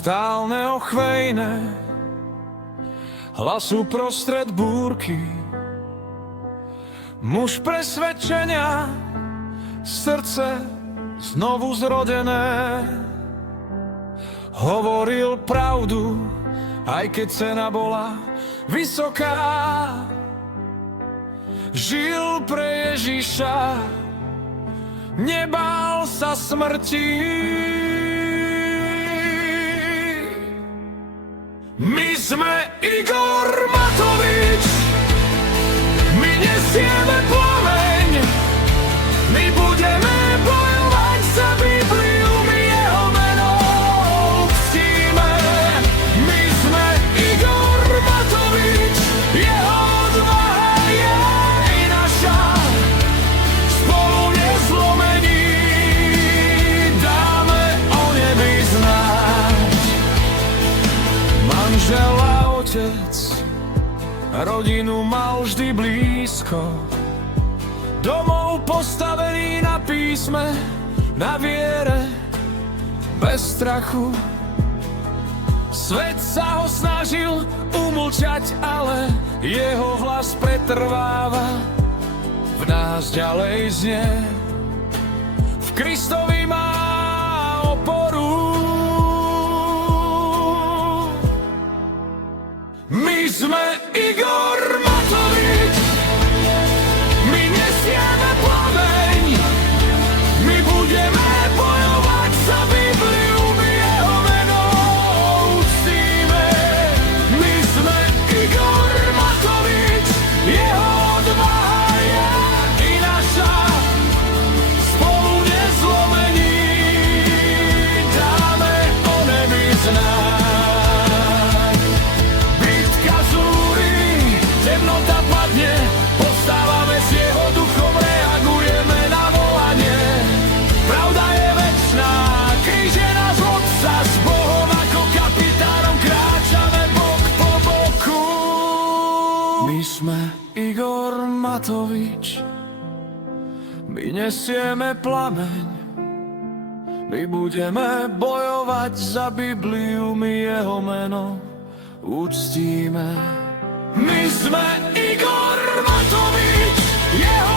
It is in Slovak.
stál neochvejné hlasu prostred búrky. Muž presvedčenia, srdce znovu zrodené, hovoril pravdu, aj keď cena bola vysoká. Žil pre Ježiša, nebál sa smrti. My sme Igor Matovič, my nesieme plameň, my budeme bojovať za Bibliu, my jeho meno uctíme. My sme Igor Matovič, jeho odvaha je i naša, spolu nezlomení dáme o nebi znáť. Manžel a otec, rodinu mal vždy blízko, domov postavený na písme, na viere, bez strachu. Svet sa ho snažil umlčať, ale jeho hlas pretrváva, v nás ďalej znie. V Kristovi má oporu. My sme Igor Matovič, my nesieme plameň, my budeme bojovať za Bibliu, my jeho meno uctíme. My sme Igor Matovič, jeho odvaha je i naša, spolu nezlomení dáme o nebi znáť. Bitka zúri, temnota padne, povstávame s jeho duchom, reagujeme na volanie. Pravda je večná, kríž je náš vodca, s Bohom ako kapitánom kráčame bok po boku. My sme Igor Matovič, my nesieme plameň, my budeme bojovať za Bibliu, my jeho meno uctíme. My sme Igor Matovič, jeho